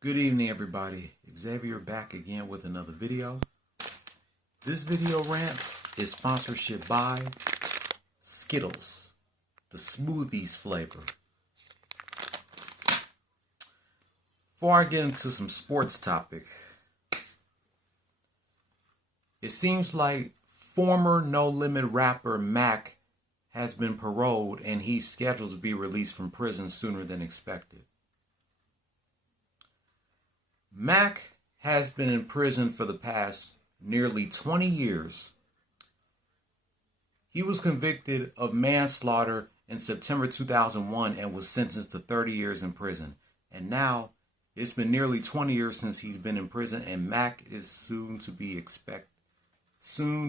Good evening, everybody. Xavier back again with another video. This video rant is sponsorship by Skittles, the smoothies flavor. Before I get into some sports topic, it seems like former No Limit rapper Mac has been paroled and he's scheduled to be released from prison sooner than expected. Mac has been in prison for the past nearly 20 years. He was convicted of manslaughter in September 2001 and was sentenced to 30 years in prison. And now it's been nearly 20 years since he's been in prison, and Mac is soon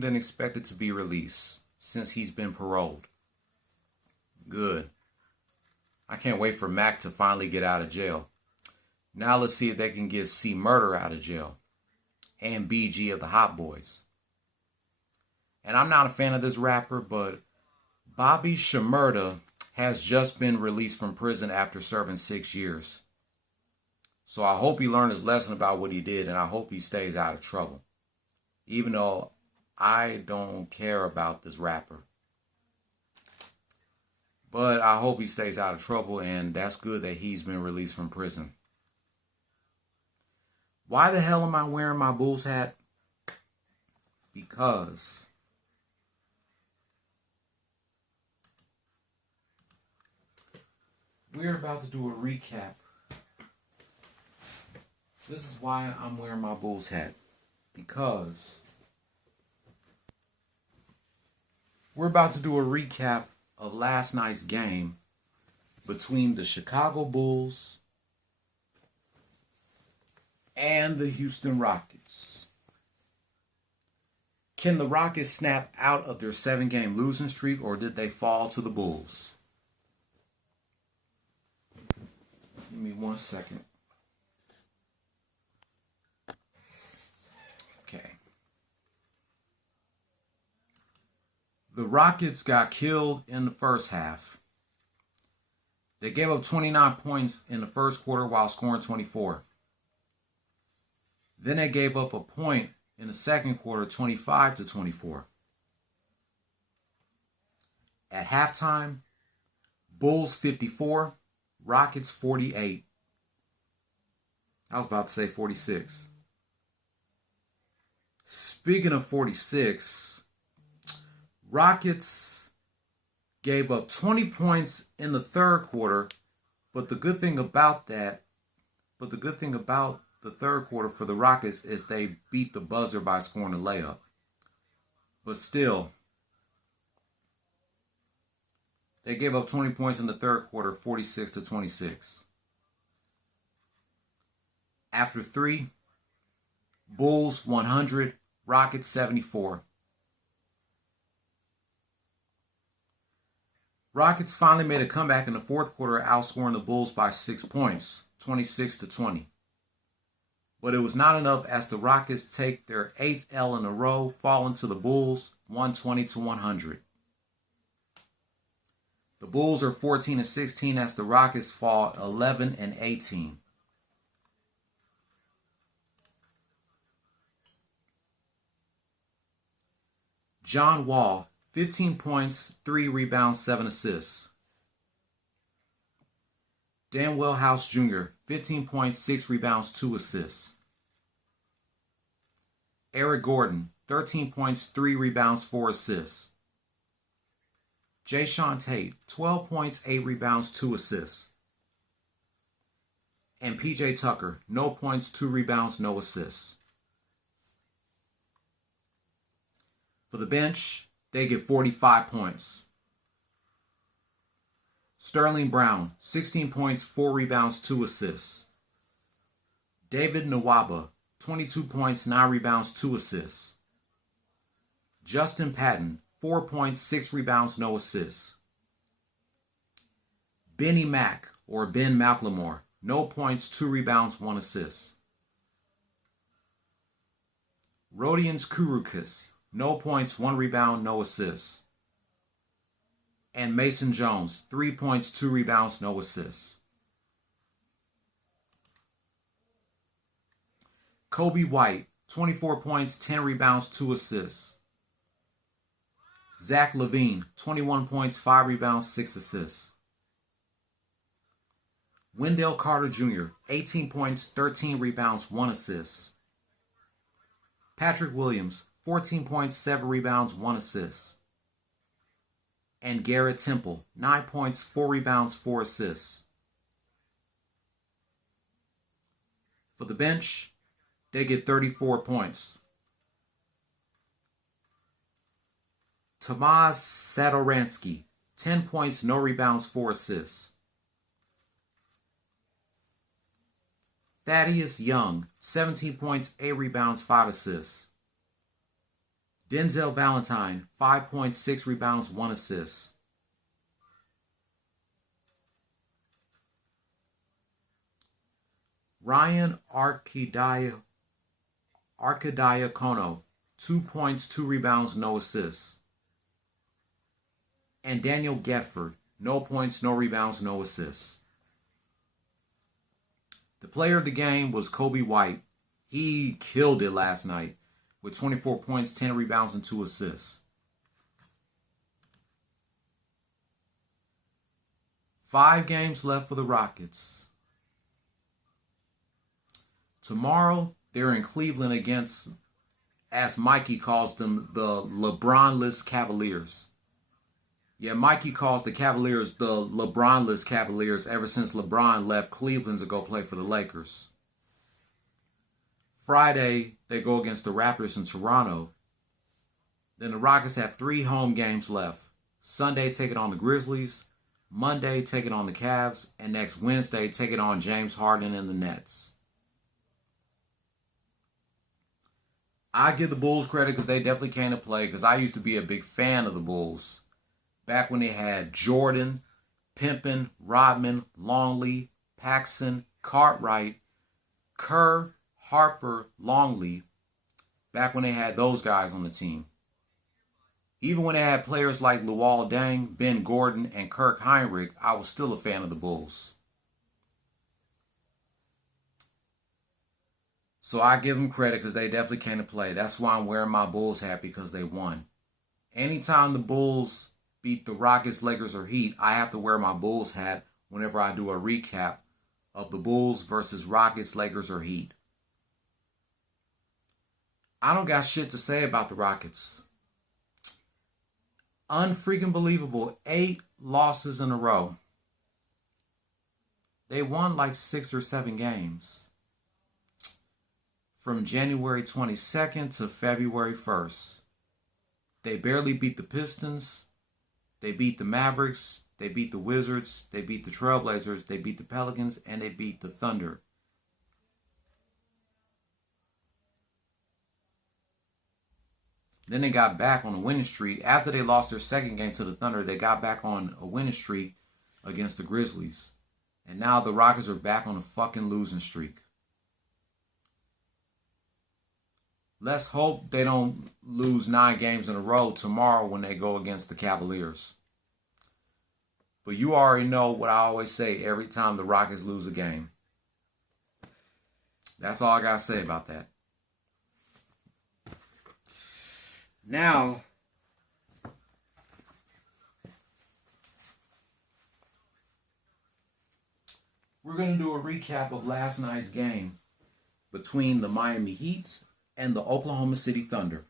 than expected to be released since he's been paroled. Good. I can't wait for Mac to finally get out of jail. Now let's see if they can get C Murder out of jail and BG of the Hot Boys. And I'm not a fan of this rapper, but Bobby Shmurda has just been released from prison after serving 6 years. So I hope he learned his lesson about what he did, and I hope he stays out of trouble. Even though I don't care about this rapper. But I hope he stays out of trouble, and that's good that he's been released from prison. Why the hell am I wearing my Bulls hat? Because we're about to do a recap. This is why I'm wearing my Bulls hat. Because we're about to do a recap of last night's game between the Chicago Bulls and the Houston Rockets. Can the Rockets snap out of their 7-game losing streak, or did they fall to the Bulls? Give me 1 second. Okay. The Rockets got killed in the first half. They gave up 29 points in the first quarter while scoring 24. Then they gave up a point in the second quarter, 25-24. At halftime, Bulls 54, Rockets 48. I was about to say 46. Speaking of 46, Rockets gave up 20 points in the third quarter, but the good thing about the third quarter for the Rockets is they beat the buzzer by scoring a layup. But still, they gave up 20 points in the third quarter, 46-26. After 3, Bulls 100, Rockets 74. Rockets finally made a comeback in the fourth quarter, outscoring the Bulls by 6 points, 26-20. But it was not enough as the Rockets take their 8th L in a row, falling to the Bulls 120-100. The Bulls are 14-16 as the Rockets fall 11-18. John Wall, 15 points, 3 rebounds, 7 assists. Danuel House Jr., 15 points, 6 rebounds, 2 assists. Eric Gordon, 13 points, 3 rebounds, 4 assists. Jae'Sean Tate, 12 points, 8 rebounds, 2 assists. And PJ Tucker, no points, 2 rebounds, no assists. For the bench, they get 45 points. Sterling Brown, 16 points, 4 rebounds, 2 assists. David Nwaba, 22 points, 9 rebounds, 2 assists. Justin Patton, 4 points, 6 rebounds, no assists. Benny Mack, or Ben McLemore, no points, 2 rebounds, 1 assist. Rodions Kurucs, no points, 1 rebound, no assists. And Mason Jones, 3 points, 2 rebounds, no assists. Kobe White, 24 points, 10 rebounds, 2 assists. Zach LaVine, 21 points, 5 rebounds, 6 assists. Wendell Carter Jr., 18 points, 13 rebounds, 1 assist. Patrick Williams, 14 points, 7 rebounds, 1 assist. And Garrett Temple, 9 points, 4 rebounds, 4 assists. For the bench, they get 34 points. Tomas Satoransky, 10 points, no rebounds, 4 assists. Thaddeus Young, 17 points, 8 rebounds, 5 assists. Denzel Valentine, 5 points, 6 rebounds, 1 assist. Ryan Arcidiacono, 2 points, 2 rebounds, no assists. And Daniel Getford, no points, no rebounds, no assists. The player of the game was Kobe White. He killed it last night with 24 points, 10 rebounds, and 2 assists. 5 games left for the Rockets. Tomorrow, they're in Cleveland against, as Mikey calls them, the LeBron-less Cavaliers. Yeah, Mikey calls the Cavaliers the LeBron-less Cavaliers ever since LeBron left Cleveland to go play for the Lakers. Friday, they go against the Raptors in Toronto. Then the Rockets have 3 home games left. Sunday, taking on the Grizzlies. Monday, taking on the Cavs. And next Wednesday, taking on James Harden and the Nets. I give the Bulls credit because they definitely came to play, because I used to be a big fan of the Bulls. Back when they had Jordan, Pimpin, Rodman, Longley, Paxson, Cartwright, Kerr, Harper, Longley. Back when they had those guys on the team. Even when they had players like Luol Deng, Ben Gordon, and Kirk Heinrich, I was still a fan of the Bulls. So I give them credit because they definitely came to play. That's why I'm wearing my Bulls hat, because they won. Anytime the Bulls beat the Rockets, Lakers, or Heat, I have to wear my Bulls hat whenever I do a recap of the Bulls versus Rockets, Lakers, or Heat. I don't got shit to say about the Rockets. Unfreaking believable. 8 losses in a row. They won like 6 or 7 games. From January 22nd to February 1st. They barely beat the Pistons. They beat the Mavericks. They beat the Wizards. They beat the Trailblazers. They beat the Pelicans. And they beat the Thunder. Then they got back on a winning streak. After they lost their second game to the Thunder, they got back on a winning streak against the Grizzlies. And now the Rockets are back on a fucking losing streak. Let's hope they don't lose 9 games in a row tomorrow when they go against the Cavaliers. But you already know what I always say every time the Rockets lose a game. That's all I got to say about that. Now, we're going to do a recap of last night's game between the Miami Heat and the Oklahoma City Thunder.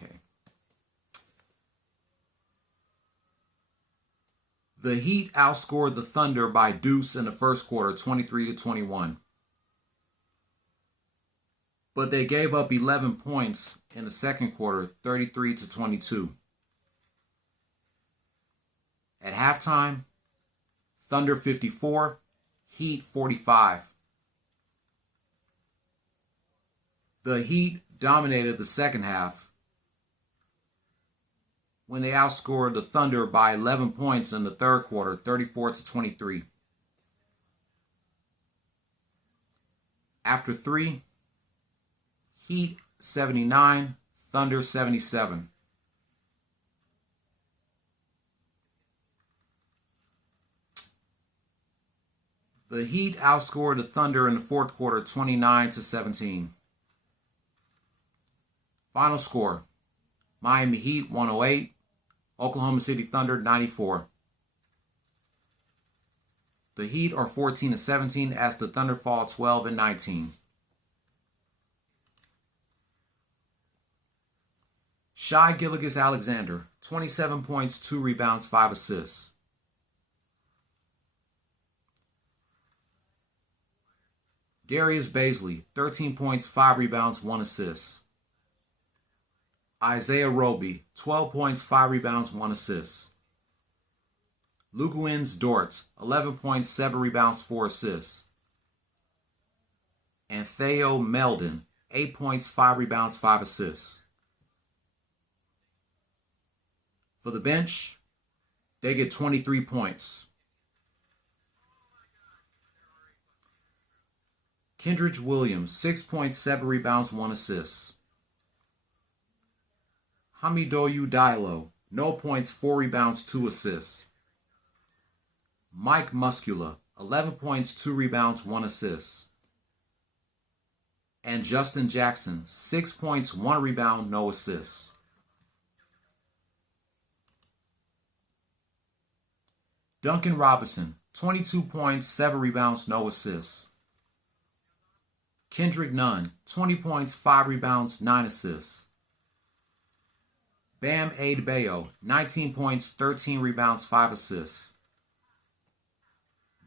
Okay. The Heat outscored the Thunder by deuce in the first quarter, 23-21. But they gave up 11 points in the second quarter, 33-22. At halftime, Thunder 54, Heat 45. The Heat dominated the second half when they outscored the Thunder by 11 points in the third quarter, 34-23. After 3, Heat 79, Thunder 77. The Heat outscored the Thunder in the fourth quarter 29-17. Final score: Miami Heat 108, Oklahoma City Thunder 94. The Heat are 14-17 as the Thunder fall 12-19. Shai Gilgeous-Alexander, 27 points, 2 rebounds, 5 assists. Darius Bazley, 13 points, 5 rebounds, 1 assist. Isaiah Roby, 12 points, 5 rebounds, 1 assist. Luguentz Dort, 11 points, 7 rebounds, 4 assists. And Theo Meldon, 8 points, 5 rebounds, 5 assists. For the bench, they get 23 points. Kendrick Williams, 6 points, 7 rebounds, 1 assist. Hamidou Diallo, 0 points, 4 rebounds, 2 assists. Mike Muscala, 11 points, 2 rebounds, 1 assist. And Justin Jackson, 6 points, 1 rebound, no assists. Duncan Robinson, 22 points, 7 rebounds, no assists. Kendrick Nunn, 20 points, 5 rebounds, 9 assists. Bam Adebayo, 19 points, 13 rebounds, 5 assists.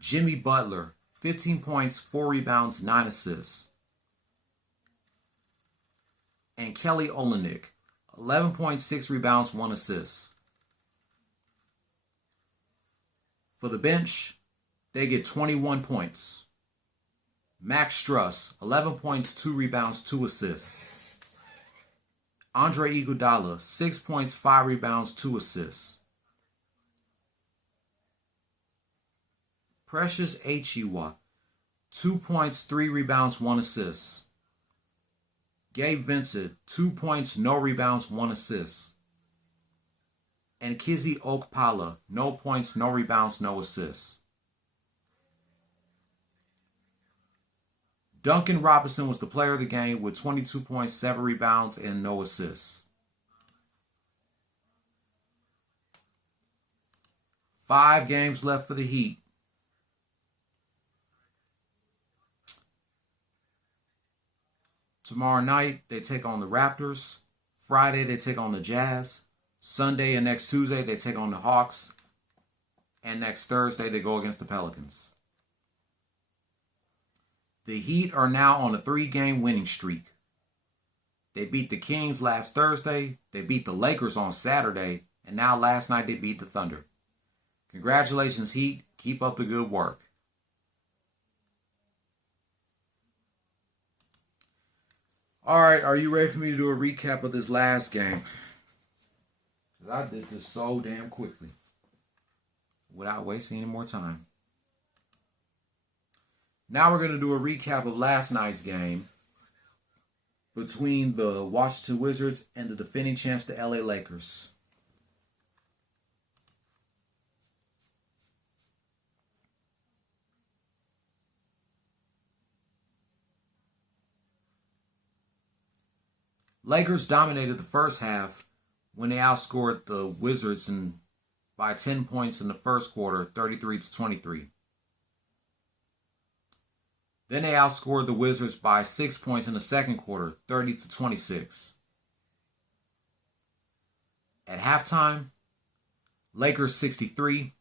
Jimmy Butler, 15 points, 4 rebounds, 9 assists. And Kelly Olynyk, 11.6 rebounds, 1 assist. For the bench, they get 21 points. Max Strus, 11 points, 2 rebounds, 2 assists. Andre Iguodala, 6 points, 5 rebounds, 2 assists. Precious Achiuwa, 2 points, 3 rebounds, 1 assist. Gabe Vincent, 2 points, no rebounds, 1 assist. And Kizzy Okpala, no points, no rebounds, no assists. Duncan Robinson was the player of the game with 22 points, 7 rebounds, and no assists. 5 games left for the Heat. Tomorrow night, they take on the Raptors. Friday, they take on the Jazz. Sunday and next Tuesday, they take on the Hawks. And next Thursday, they go against the Pelicans. The Heat are now on a 3-game winning streak. They beat the Kings last Thursday. They beat the Lakers on Saturday. And now last night, they beat the Thunder. Congratulations, Heat. Keep up the good work. All right, are you ready for me to do a recap of this last game? Because I did this so damn quickly without wasting any more time. Now we're going to do a recap of last night's game between the Washington Wizards and the defending champs, the LA Lakers. Lakers dominated the first half when they outscored the Wizards by 10 points in the first quarter, 33-23. Then they outscored the Wizards by 6 points in the second quarter, 30-26. At halftime, Lakers 63,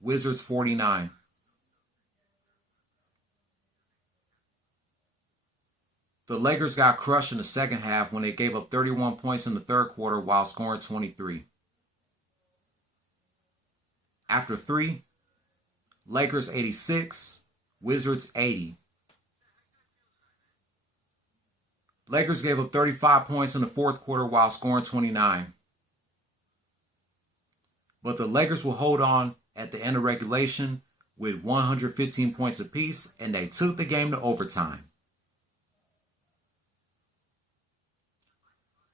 Wizards 49. The Lakers got crushed in the second half when they gave up 31 points in the third quarter while scoring 23. After 3, Lakers 86, Wizards 80. Lakers gave up 35 points in the fourth quarter while scoring 29. But the Lakers will hold on at the end of regulation with 115 points apiece, and they took the game to overtime.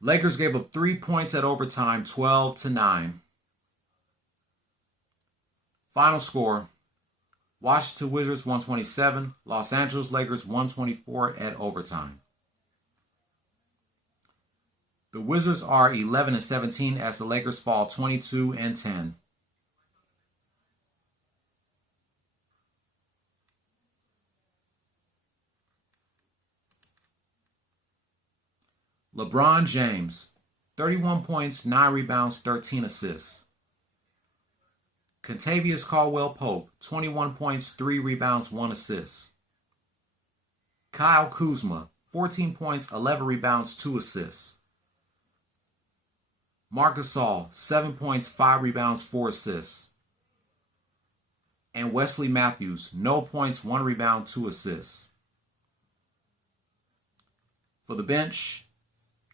Lakers gave up 3 points at overtime, 12-9. Final score, Washington Wizards 127, Los Angeles Lakers 124 at overtime. The Wizards are 11-17 as the Lakers fall 22-10. LeBron James, 31 points, 9 rebounds, 13 assists. Kentavious Caldwell-Pope, 21 points, 3 rebounds, 1 assist. Kyle Kuzma, 14 points, 11 rebounds, 2 assists. Marc Gasol, 7 points, 5 rebounds, 4 assists. And Wesley Matthews, no points, 1 rebound, 2 assists. For the bench,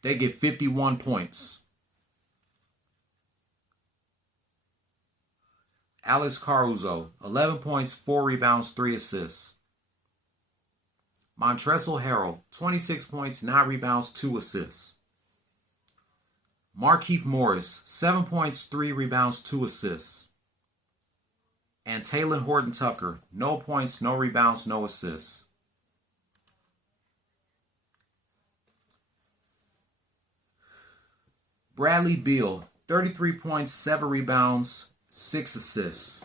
they get 51 points. Alex Caruso, 11 points, 4 rebounds, 3 assists. Montrezl Harrell, 26 points, 9 rebounds, 2 assists. Markieff Morris, 7 points, 3 rebounds, 2 assists. And Talen Horton-Tucker, no points, no rebounds, no assists. Bradley Beal, 33 points, 7 rebounds, 6 assists.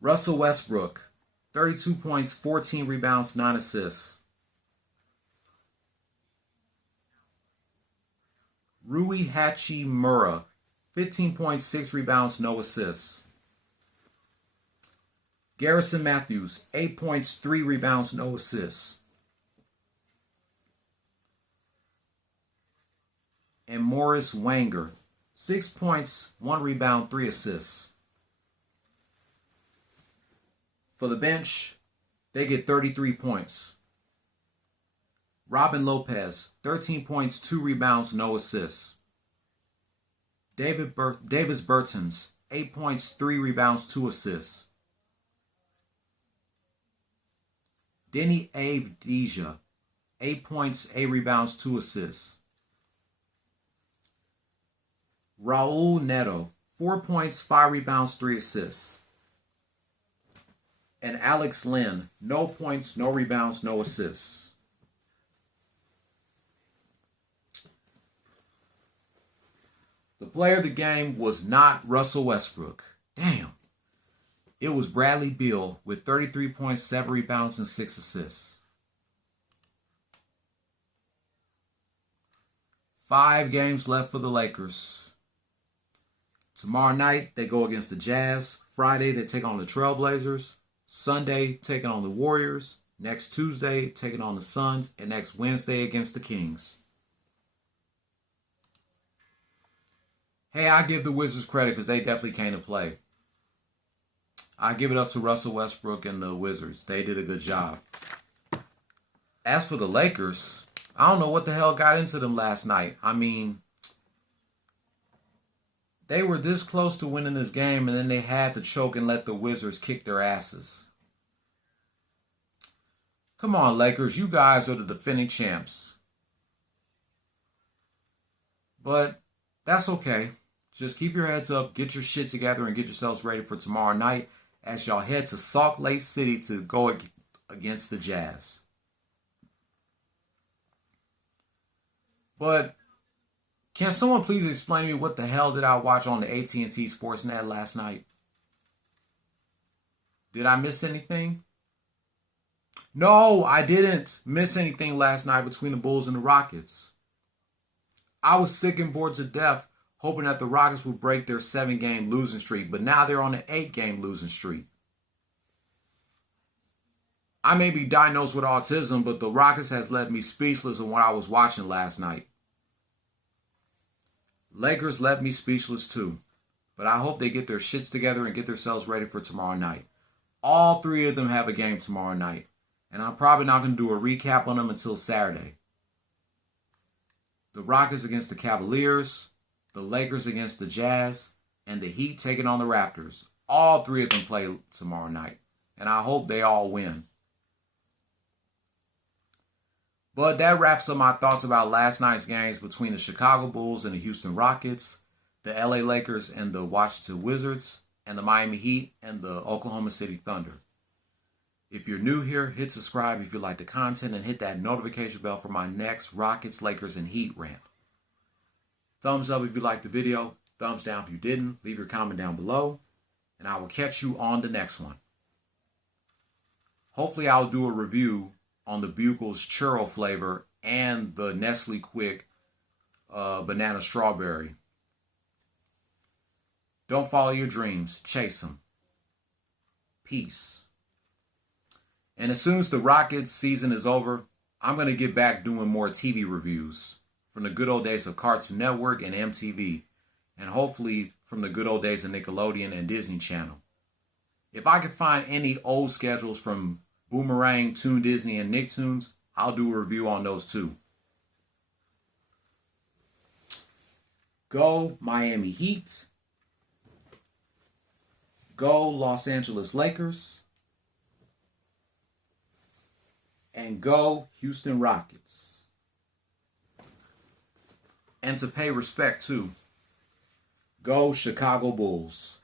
Russell Westbrook, 32 points, 14 rebounds, 9 assists. Rui Hachimura, 15 points, 6 rebounds, no assists. Garrison Matthews, 8 points, 3 rebounds, no assists. And Morris Wenger, 6 points, 1 rebound, 3 assists. For the bench, they get 33 points. Robin Lopez, 13 points, 2 rebounds, no assists. Davis Bertans, 8 points, 3 rebounds, 2 assists. Denny Avdija, 8 points, 8 rebounds, 2 assists. Raul Neto, 4 points, 5 rebounds, 3 assists. And Alex Len, no points, no rebounds, no assists. The player of the game was not Russell Westbrook. Damn. It was Bradley Beal with 33 points, 7 rebounds, and 6 assists. 5 games left for the Lakers. Tomorrow night, they go against the Jazz. Friday, they take on the Trailblazers. Sunday, taking on the Warriors. Next Tuesday, taking on the Suns. And next Wednesday, against the Kings. Hey, I give the Wizards credit because they definitely came to play. I give it up to Russell Westbrook and the Wizards. They did a good job. As for the Lakers, I don't know what the hell got into them last night. I mean, they were this close to winning this game, and then they had to choke and let the Wizards kick their asses. Come on, Lakers. You guys are the defending champs. But that's okay. Just keep your heads up, get your shit together, and get yourselves ready for tomorrow night as y'all head to Salt Lake City to go against the Jazz. But can someone please explain to me what the hell did I watch on the AT&T Sportsnet last night? Did I miss anything? No, I didn't miss anything last night between the Bulls and the Rockets. I was sick and bored to death hoping that the Rockets would break their 7-game losing streak, but now they're on an 8-game losing streak. I may be diagnosed with autism, but the Rockets has left me speechless on what I was watching last night. Lakers left me speechless too, but I hope they get their shits together and get themselves ready for tomorrow night. All 3 of them have a game tomorrow night, and I'm probably not going to do a recap on them until Saturday. The Rockets against the Cavaliers, the Lakers against the Jazz, and the Heat taking on the Raptors. All 3 of them play tomorrow night, and I hope they all win. But that wraps up my thoughts about last night's games between the Chicago Bulls and the Houston Rockets, the LA Lakers and the Washington Wizards, and the Miami Heat and the Oklahoma City Thunder. If you're new here, hit subscribe if you like the content and hit that notification bell for my next Rockets, Lakers, and Heat rant. Thumbs up if you liked the video. Thumbs down if you didn't. Leave your comment down below. And I will catch you on the next one. Hopefully I'll do a review on the Bugles churro flavor and the Nestle Quick banana strawberry. Don't follow your dreams. Chase them. Peace. And as soon as the Rockets season is over, I'm going to get back doing more TV reviews from the good old days of Cartoon Network and MTV, and hopefully from the good old days of Nickelodeon and Disney Channel. If I can find any old schedules from Boomerang, Toon Disney, and Nicktoons, I'll do a review on those too. Go Miami Heat. Go Los Angeles Lakers. And go Houston Rockets. And to pay respect to, go Chicago Bulls.